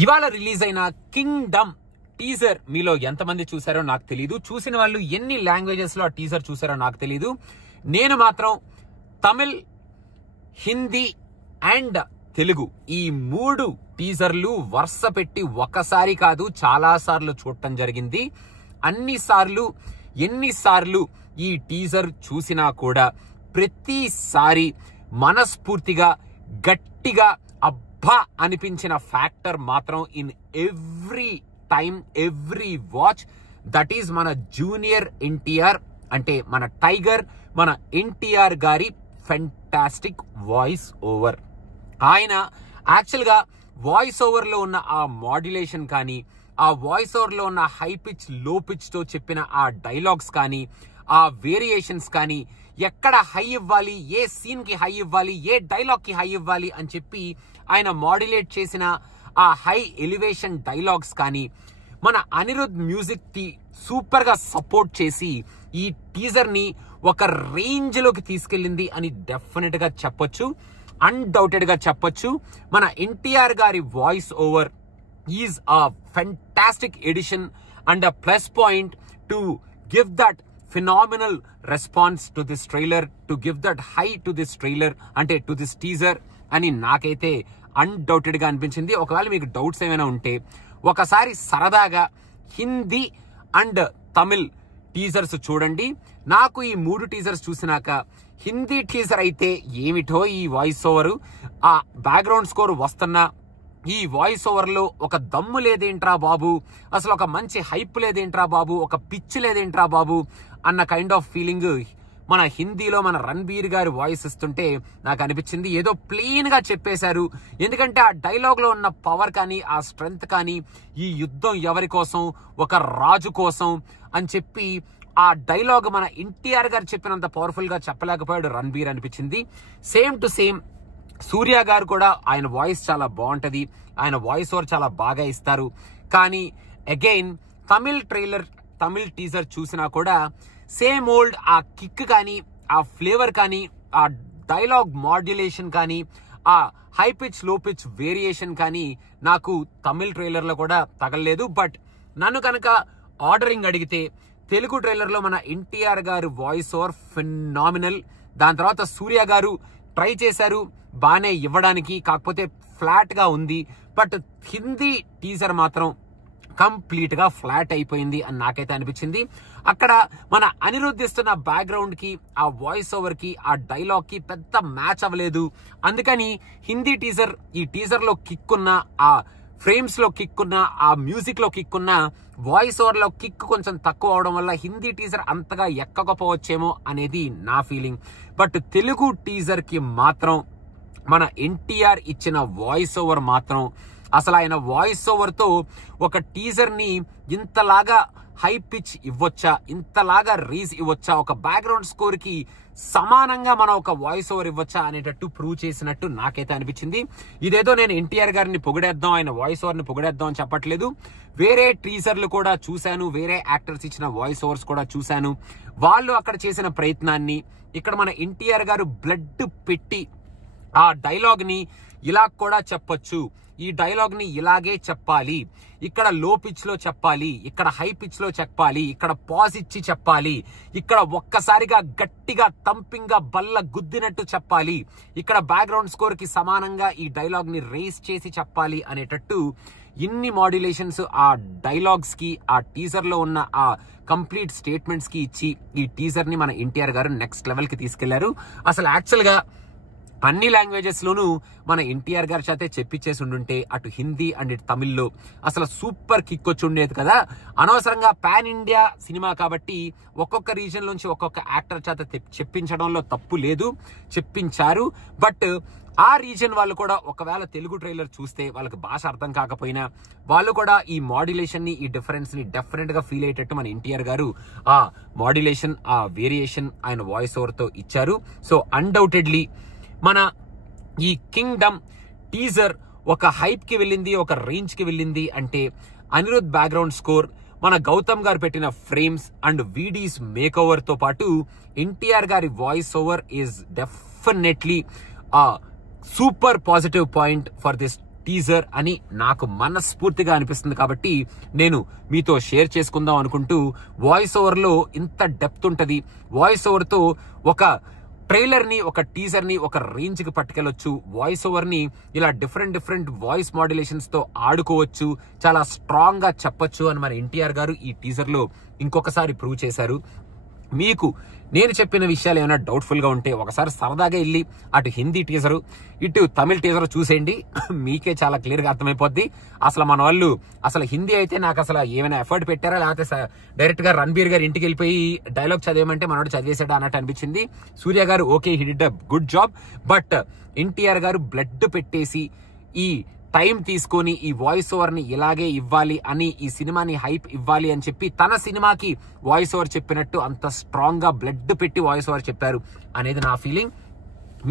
ఇవాళ రిలీజ్ అయిన Kingdom teaser మీలో ఎంతమంది చూసారో నాకు తెలియదు. చూసిన వాళ్ళు ఎన్ని లాంగ్వేజెస్ లో ఆ టీజర్ చూసారో నాకు తెలియదు. నేను మాత్రం తమిళ్, హిందీ అండ్ తెలుగు ఈ 3 టీజర్లు వరుస పెట్టి ఒకసారి కాదు చాలా సార్లు చూడటం జరిగింది. ఎన్నిసార్లు ఈ టీజర్ చూసినా కూడా ప్రతిసారి మనస్ఫూర్తిగా గట్టిగా అబ్బా అనిపించిన ఫ్యాక్టర్ మాత్రం in every time every watch that is మన జూనియర్ ఎన్టీఆర్, అంటే మన టైగర్, మన ఎన్టీఆర్ గారి ఫెంటాస్టిక్ వాయిస్ ఓవర్. ఆయన యాక్చువల్ గా వాయిస్ ఓవర్ లో ఉన్న ఆ మాడ్యులేషన్ కానీ, ఆ వాయిస్ ఓవర్ లో ఉన్న హై పిచ్ లో పిచ్ తో చెప్పిన ఆ డైలాగ్స్ కానీ, ఆ వేరియేషన్స్ కానీ, ఎక్కడ హై ఇవ్వాలి, ఏ సీన్ కి హై ఇవ్వాలి, ఏ డైలాగ్ కి హై ఇవ్వాలి అని చెప్పి ఆయన మాడ్యులేట్ చేసిన ఆ హై ఎలివేషన్ డైలాగ్స్ కానీ మన అనిరుద్ మ్యూజిక్ కి సూపర్ గా సపోర్ట్ చేసి ఈ టీజర్ ని ఒక రేంజ్ లోకి తీసుకెళ్ళింది అని డెఫినెట్ గా చెప్పొచ్చు, అన్డౌటెడ్ గా చెప్పొచ్చు. మన ఎన్టీఆర్ గారి voice over is a fantastic edition and a plus point to give that phenomenal response to this trailer, to give that high to this trailer, అంటే to this teaser అని నాకైతే అన్డౌటెడ్ గా అనిపించింది. ఒకవేళ మీకు డౌట్స్ ఏమైనా ఉంటే ఒకసారి సరదాగా హిందీ అండ్ తమిళ్ టీజర్స్ చూడండి. నాకు ఈ 3 టీజర్స్ చూసినాక హిందీ టీజర్ అయితే ఏమిటో ఈ వాయిస్ ఓవర్, ఆ బ్యాక్గ్రౌండ్ స్కోర్ వస్తున్నా ఈ వాయిస్ ఓవర్ లో ఒక దమ్ము లేదేంట్రా బాబు, అసలు ఒక మంచి హైప్ లేదేంట్రా బాబు, ఒక పిచ్ లేదేంట్రా బాబు అన్న కైండ్ ఆఫ్ ఫీలింగ్ మన హిందీలో మన రణబీర్ గారి వాయిస్ ఇస్తుంటే నాకు అనిపించింది. ఏదో ప్లెయిన్ గా చెప్పేశారు. ఎందుకంటే ఆ డైలాగ్ లో ఉన్న పవర్ కానీ, ఆ స్ట్రెంగ్త్ కానీ, ఈ యుద్ధం ఎవరి కోసం, ఒక రాజు కోసం అని చెప్పి ఆ డైలాగ్ మన ఎన్టీఆర్ గారు చెప్పినంత పవర్ఫుల్ గా చెప్పలేకపోయాడు రణబీర్ అనిపించింది. సేమ్ టు సేమ్ సూర్య గారు కూడా ఆయన వాయిస్ చాలా బాగుంటది, ఆయన వాయిస్ ఓవర్ చాలా బాగా ఇస్తారు. కానీ అగైన్ తమిళ్ టీజర్ చూసినా కూడా సేమ్ ఓల్డ్ ఆ కిక్ కానీ, ఆ ఫ్లేవర్ కానీ, ఆ డైలాగ్ మాడ్యులేషన్ కానీ, ఆ హై పిచ్ లో పిచ్ వేరియేషన్ కానీ నాకు తమిళ్ ట్రైలర్ లో కూడా తగలలేదు. బట్ నన్ను కనుక ఆర్డరింగ్ అడిగితే తెలుగు ట్రైలర్ లో మన ఎన్టీఆర్ గారు వాయిస్ ఓవర్ ఫెనామినల్. దాని తర్వాత సూర్య గారు ట్రై చేశారు బానే ఇవ్వడానికి, కాకపోతే ఫ్లాట్ గా ఉంది. బట్ హిందీ టీజర్ మాత్రం కంప్లీట్ గా ఫ్లాట్ అయిపోయింది అని నాకైతే అనిపించింది. అక్కడ మన అనిరుద్ధ్ ఇస్తున్న బ్యాక్గ్రౌండ్ కి, ఆ వాయిస్ ఓవర్ కి, ఆ డైలాగ్ కి పెద్ద మ్యాచ్ అవ్వలేదు. అందుకని హిందీ టీజర్, ఈ టీజర్ లో కిక్ ఉన్న, ఆ ఫ్రేమ్స్ లో కిక్ ఉన్న, ఆ మ్యూజిక్ లో కిక్ ఉన్న, వాయిస్ ఓవర్ లో కిక్ కొంచెం తక్కువ అవడం వల్ల హిందీ టీజర్ అంతగా ఎక్కకపోవచ్చేమో అనేది నా ఫీలింగ్. బట్ తెలుగు టీజర్ కి మాత్రం మన ఎన్టీఆర్ ఇచ్చిన వాయిస్ ఓవర్ మాత్రం, అసలు ఆయన వాయిస్ ఓవర్ తో ఒక టీజర్ ని ఇంతలాగా హై పిచ్ ఇవ్వచ్చా, ఇంతలాగా రీజ్ ఇవ్వచ్చా, ఒక బ్యాక్గ్రౌండ్ స్కోర్ కి సమానంగా మనం ఒక వాయిస్ ఓవర్ ఇవ్వచ్చా అనేటట్టు ప్రూవ్ చేసినట్టు నాకైతే అనిపించింది. ఇదేదో నేను ఎన్టీఆర్ గారిని పొగిడేద్దాం, ఆయన వాయిస్ ఓవర్ ని పొగిడేద్దాం అని చెప్పట్లేదు. వేరే టీజర్లు కూడా చూశాను, వేరే యాక్టర్స్ ఇచ్చిన వాయిస్ ఓవర్స్ కూడా చూశాను. వాళ్ళు అక్కడ చేసిన ప్రయత్నాన్ని ఇక్కడ మన ఎన్టీఆర్ గారు బ్లడ్ పెట్టి ఆ డైలాగ్ ని ఇలా కూడా చెప్పొచ్చు, ఈ డైలాగ్ ని ఇలాగే చెప్పాలి, ఇక్కడ లో పిచ్ లో చెప్పాలి, ఇక్కడ హై పిచ్ లో చెప్పాలి, ఇక్కడ పాజ్ ఇచ్చి చెప్పాలి, ఇక్కడ ఒక్కసారిగా గట్టిగా తంపింగ్ గా బల్ల గుద్దినట్టు చెప్పాలి, ఇక్కడ బ్యాక్గ్రౌండ్ స్కోర్ కి సమానంగా ఈ డైలాగ్ ని రేస్ చేసి చెప్పాలి అనేటట్టు ఇన్ని మాడ్యులేషన్స్ ఆ డైలాగ్స్ కి, ఆ టీజర్ లో ఉన్న ఆ కంప్లీట్ స్టేట్మెంట్స్ కి ఇచ్చి ఈ టీజర్ ని మన ఎన్టీఆర్ గారు నెక్స్ట్ లెవెల్ కి తీసుకెళ్లారు. అసలు యాక్చువల్ గా అన్ని లాంగ్వేజెస్ లోనూ మన ఎన్టీఆర్ గారి చేతే చెప్పించేసి ఉండుంటే అటు హిందీ అండ్ ఇటు తమిళ్లో అసలు సూపర్ కిక్ వచ్చి ఉండేది కదా. అనవసరంగా పాన్ ఇండియా సినిమా కాబట్టి ఒక్కొక్క రీజన్ నుంచి ఒక్కొక్క యాక్టర్ చేత చెప్పించడంలో తప్పు లేదు, చెప్పించారు. బట్ ఆ రీజన్ వాళ్ళు కూడా ఒకవేళ తెలుగు ట్రైలర్ చూస్తే వాళ్ళకి భాష అర్థం కాకపోయినా వాళ్ళు కూడా ఈ మాడ్యులేషన్ ని, ఈ డిఫరెన్స్ ని డెఫినెట్ గా ఫీల్ అయ్యేటట్టు మన ఎన్టీఆర్ గారు ఆ మాడ్యులేషన్, ఆ వేరియేషన్ ఆయన వాయిస్ ఓవర్ తో ఇచ్చారు. సో అన్డౌటెడ్లీ మన ఈ కింగ్డమ్ టీజర్ ఒక హైప్ కి వెళ్ళింది, ఒక రేంజ్ కి వెళ్ళింది అంటే అనిరుద్ బ్యాక్గ్రౌండ్ స్కోర్, మన గౌతమ్ గారు పెట్టిన ఫ్రేమ్స్ అండ్ వీడీస్ మేక్ ఓవర్ తో పాటు ఎన్టీఆర్ గారి voice over is definitely super positive point for this teaser అని నాకు మనస్ఫూర్తిగా అనిపిస్తుంది. కాబట్టి నేను మీతో షేర్ చేసుకుందాం అనుకుంటూ, వాయిస్ ఓవర్ లో ఇంత డెప్త్ ఉంటది. వాయిస్ ఓవర్ తో ఒక ట్రైలర్ ని, ఒక టీజర్ ని ఒక రేంజ్ కి పట్టుకెళ్ళొచ్చు. వాయిస్ ఓవర్ ని ఇలా డిఫరెంట్ వాయిస్ మాడ్యులేషన్స్ తో ఆడుకోవచ్చు, చాలా స్ట్రాంగ్ గా చెప్పొచ్చు అని మన ఎన్టీఆర్ గారు ఈ టీజర్ లో ఇంకొకసారి ప్రూవ్ చేశారు. మీకు నేను చెప్పిన విషయాలు ఏమైనా డౌట్ఫుల్ గా ఉంటే ఒకసారి సరదాగా వెళ్ళి అటు హిందీ టీజరు ఇటు తమిళ టీజర్ చూసేయండి. మీకే చాలా క్లియర్ గా అర్థమైపోద్ది. అసలు మన వాళ్ళు అసలు హిందీ అయితే నాకు అసలు ఏమైనా ఎఫర్ట్ పెట్టారా, లేకపోతే డైరెక్ట్ గా రణబీర్ గారు ఇంటికి వెళ్ళిపోయి డైలాగ్ చదివేమంటే మనోడు చదివేసాడా అన్నట్టు అనిపించింది. సూర్య గారు okay, he did a good job. But NTR గారు బ్లడ్ పెట్టేసి ఈ టైం తీసుకొని ఈ వాయిస్ ఓవర్ ని ఇలాగే ఇవ్వాలి అని, ఈ సినిమాని హైప్ ఇవ్వాలి అని చెప్పి తన సినిమాకి వాయిస్ ఓవర్ చెప్పినట్టు అంత స్ట్రాంగ్ గా బ్లడ్ పెట్టి వాయిస్ ఓవర్ చెప్పారు అనేది నా ఫీలింగ్.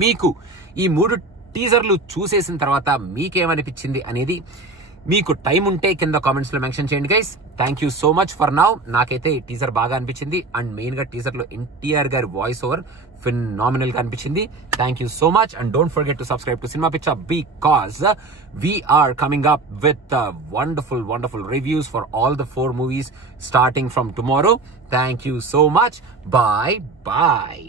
మీకు ఈ 3 టీజర్లు చూసేసిన తర్వాత మీకేమనిపించింది అనేది మీకు టైం ఉంటే కింద కామెంట్స్ లో మెన్షన్ చేయండి guys. Thank you so much for now. నాకైతే ఈ టీజర్ బాగా అనిపించింది. అండ్ మెయిన్ గా టీజర్ లో ఎన్టీఆర్ గారి వాయిస్ ఓవర్ ఫినామినల్ గా అనిపించింది. Thank you so much. And don't forget to subscribe to cinema పిచ్చా because we are coming up with wonderful reviews for all the 4 movies starting from tomorrow. Thank you so much. Bye.